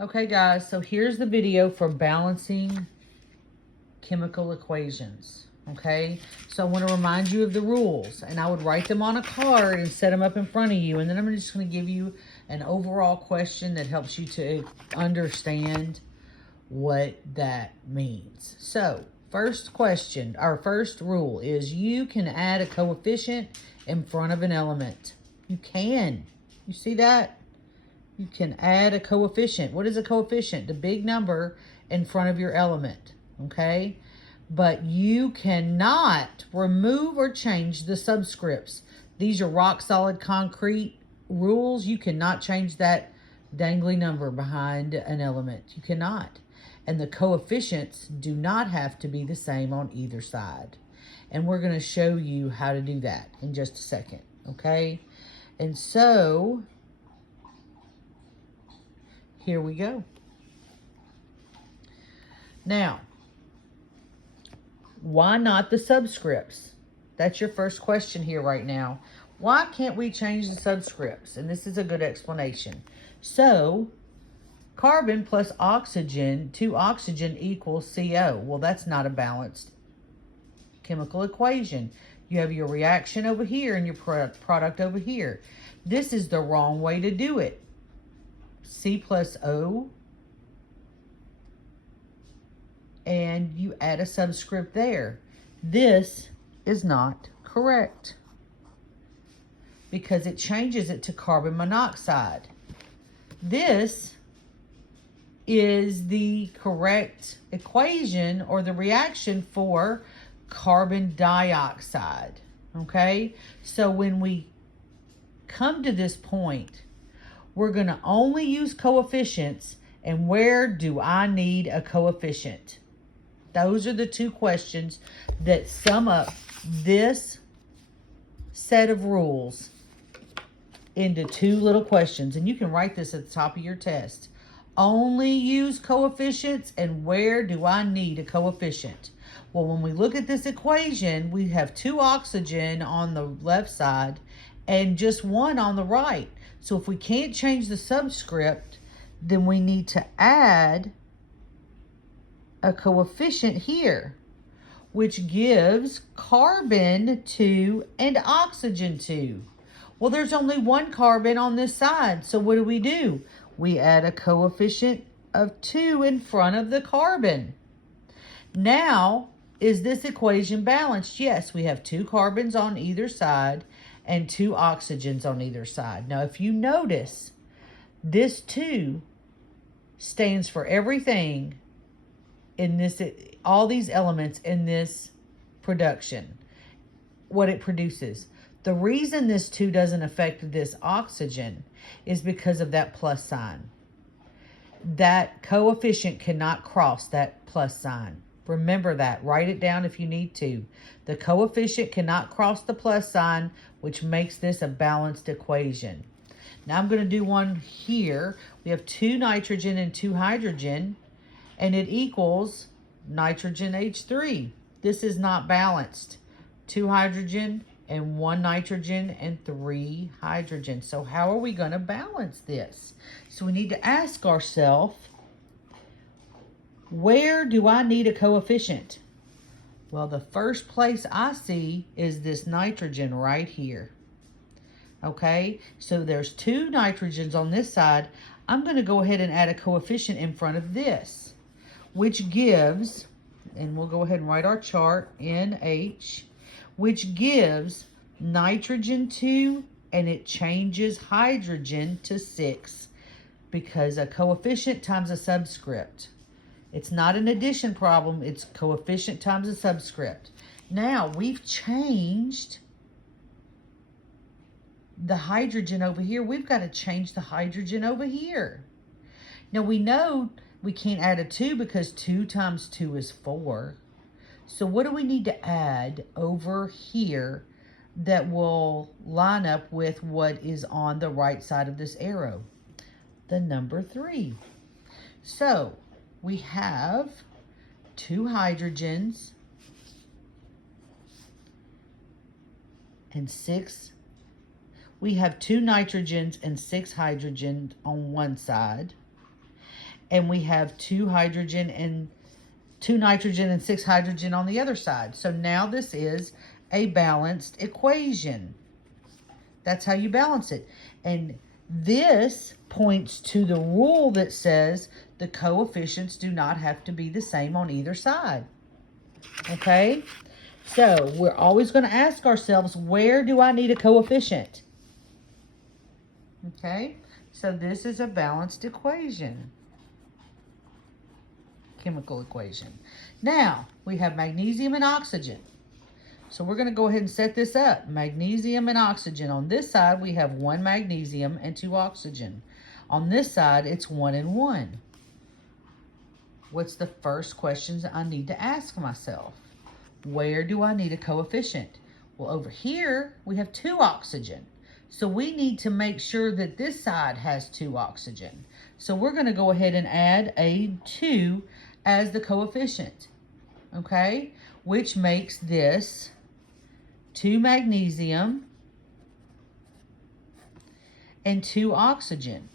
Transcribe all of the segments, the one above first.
Okay, guys, so here's the video for balancing chemical equations. Okay, so I want to remind you of the rules, and I would write them on a card and set them up in front of you, and then I'm just going to give you an overall question that helps you to understand what that means. So, first question, our first rule is you can add a coefficient in front of an element. You can. You see that? You can add a coefficient. What is a coefficient? The big number in front of your element, okay? But you cannot remove or change the subscripts. These are rock solid concrete rules. You cannot change that dangly number behind an element. You cannot. And the coefficients do not have to be the same on either side. And we're going to show you how to do that in just a second, okay? And so here we go. Now, why not the subscripts? That's your first question here right now. Why can't we change the subscripts? And this is a good explanation. So, carbon plus oxygen, 2 oxygen equals CO. Well, that's not a balanced chemical equation. You have your reaction over here and your product over here. This is the wrong way to do it. C plus O, and you add a subscript there. This is not correct because it changes it to carbon monoxide. This is the correct equation or the reaction for carbon dioxide, okay? So when we come to this point, we're going to only use coefficients. And where do I need a coefficient? Those are the two questions that sum up this set of rules into two little questions. And you can write this at the top of your test. Only use coefficients, and where do I need a coefficient? Well, when we look at this equation, we have 2 oxygen on the left side and just 1 on the right. So if we can't change the subscript, then we need to add a coefficient here, which gives carbon 2 and oxygen 2. Well, there's only 1 carbon on this side, so what do? We add a coefficient of 2 in front of the carbon. Now, is this equation balanced? Yes, we have 2 carbons on either side and 2 oxygens on either side. Now, if you notice, this 2 stands for everything in this, all these elements in this production, what it produces. The reason this 2 doesn't affect this oxygen is because of that plus sign. That coefficient cannot cross that plus sign. Remember that. Write it down if you need to. The coefficient cannot cross the plus sign, which makes this a balanced equation. Now I'm going to do one here. We have 2 nitrogen and 2 hydrogen, and it equals nitrogen H3. This is not balanced. 2 hydrogen and 1 nitrogen and 3 hydrogen. So how are we going to balance this? So we need to ask ourselves, where do I need a coefficient? Well, the first place I see is this nitrogen right here. Okay, so there's 2 nitrogens on this side. I'm going to go ahead and add a coefficient in front of this, which gives, and we'll go ahead and write our chart, NH, which gives nitrogen 2, and it changes hydrogen to 6 because a coefficient times a subscript. It's not an addition problem, it's coefficient times a subscript. Now, we've changed the hydrogen over here. We've got to change the hydrogen over here. Now, we know we can't add a 2 because 2 times 2 is 4. So what do we need to add over here that will line up with what is on the right side of this arrow? The number 3. So we have 2 hydrogens and 6. We have 2 nitrogens and 6 hydrogens on one side. and we have 2 hydrogen and 2 nitrogen and 6 hydrogen on the other side. So now this is a balanced equation. That's how you balance it. And this points to the rule that says the coefficients do not have to be the same on either side. Okay? So we're always going to ask ourselves, where do I need a coefficient? Okay? So this is a balanced equation. Chemical equation. Now, we have magnesium and oxygen. So we're going to go ahead and set this up. Magnesium and oxygen. On this side, we have 1 magnesium and 2 oxygen. On this side, it's 1 and 1. What's the first questions I need to ask myself? Where do I need a coefficient? Well, over here, we have 2 oxygen. So we need to make sure that this side has 2 oxygen. So we're going to go ahead and add a 2 as the coefficient. Okay? Which makes this 2 magnesium and 2 oxygen.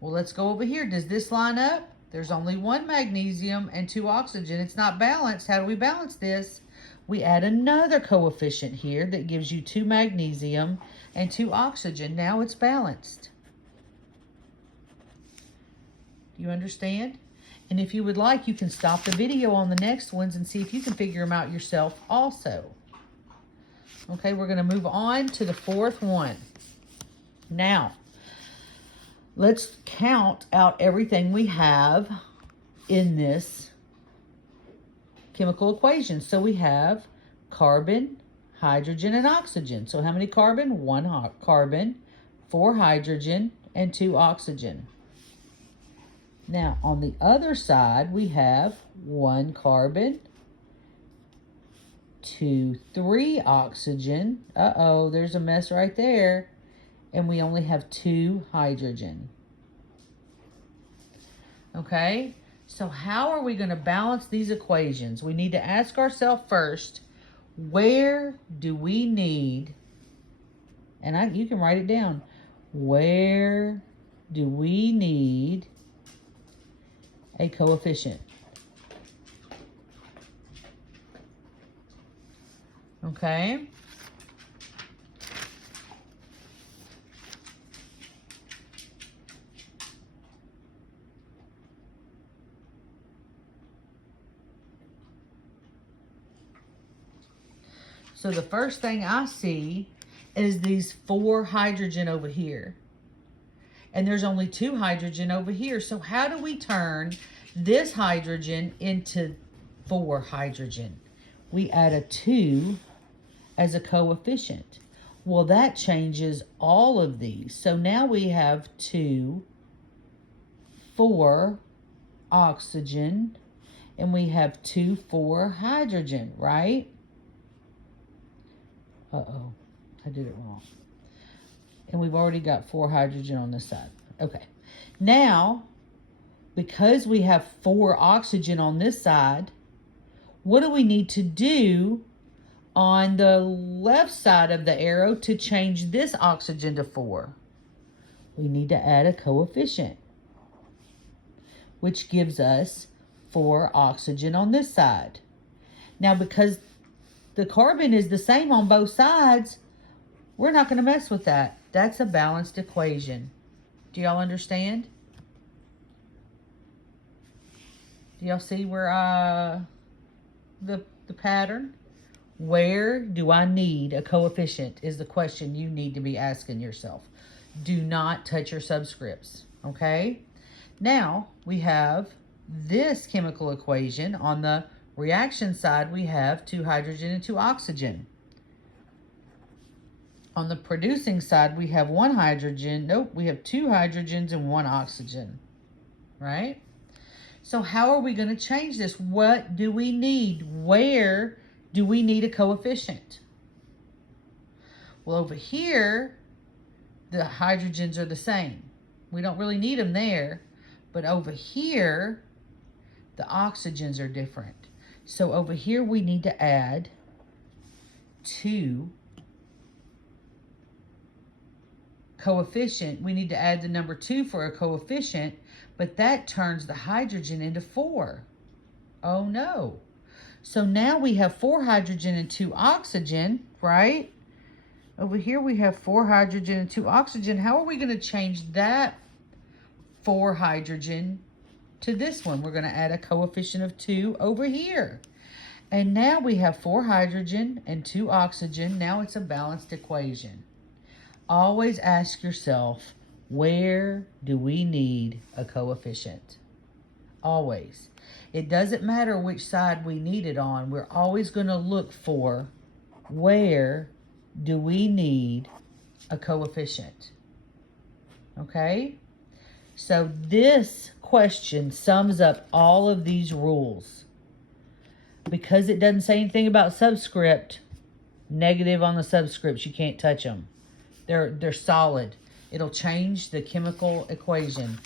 Well, let's go over here. Does this line up? There's only 1 magnesium and 2 oxygen. It's not balanced. How do we balance this? We add another coefficient here that gives you 2 magnesium and 2 oxygen. Now it's balanced. Do you understand? And if you would like, you can stop the video on the next ones and see if you can figure them out yourself also. Okay, we're going to move on to the 4th one. Now, let's count out everything we have in this chemical equation. So we have carbon, hydrogen, and oxygen. So how many carbon? 1 carbon, 4 hydrogen, and 2 oxygen. Now, on the other side, we have 1 carbon, 2, 3 oxygen. Uh-oh, there's a mess right there. And we only have 2 hydrogen. Okay? So how are we going to balance these equations? We need to ask ourselves first, where do we need, and you can write it down, where do we need a coefficient? Okay? So the first thing I see is these 4 hydrogen over here. And there's only 2 hydrogen over here. So how do we turn this hydrogen into 4 hydrogen? We add a 2 as a coefficient. Well, that changes all of these. So now we have 2, 4 oxygen, and we have 2, 4 hydrogen, right? Uh-oh, I did it wrong. And we've already got 4 hydrogen on this side. Okay. Now, because we have 4 oxygen on this side, what do we need to do on the left side of the arrow to change this oxygen to 4? We need to add a coefficient, which gives us 4 oxygen on this side. Now, because the carbon is the same on both sides, we're not going to mess with that. That's a balanced equation. Do y'all understand? Do y'all see where the pattern? Where do I need a coefficient is the question you need to be asking yourself. Do not touch your subscripts, okay? Now, we have this chemical equation. On the reaction side, we have 2 hydrogen and 2 oxygen. On the producing side, we have 1 hydrogen. Nope, we have 2 hydrogens and 1 oxygen, right? So how are we going to change this? What do we need? Where do we need a coefficient? Well, over here, the hydrogens are the same. We don't really need them there. But over here, the oxygens are different. So over here, we need to add 2 coefficient. We need to add the number 2 for a coefficient But that turns the hydrogen into 4. Oh no. So now we have 4 hydrogen and 2 oxygen, right? Over here we have 4 hydrogen and 2 oxygen. How are we going to change that 4 hydrogen to this one? We're going to add a coefficient of 2 over here. And now we have 4 hydrogen and 2 oxygen. Now it's a balanced equation. Always ask yourself, where do we need a coefficient? Always. It doesn't matter which side we need it on. We're always going to look for where do we need a coefficient. Okay? So this question sums up all of these rules. Because it doesn't say anything about subscript, negative on the subscripts, you can't touch them. They're solid. It'll change the chemical equation,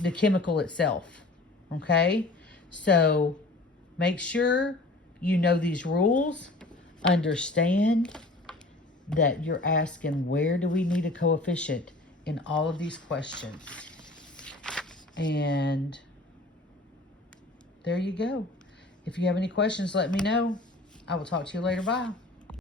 the chemical itself. Okay? So make sure you know these rules. Understand that you're asking, where do we need a coefficient in all of these questions? And there you go. If you have any questions, let me know. I will talk to you later. Bye.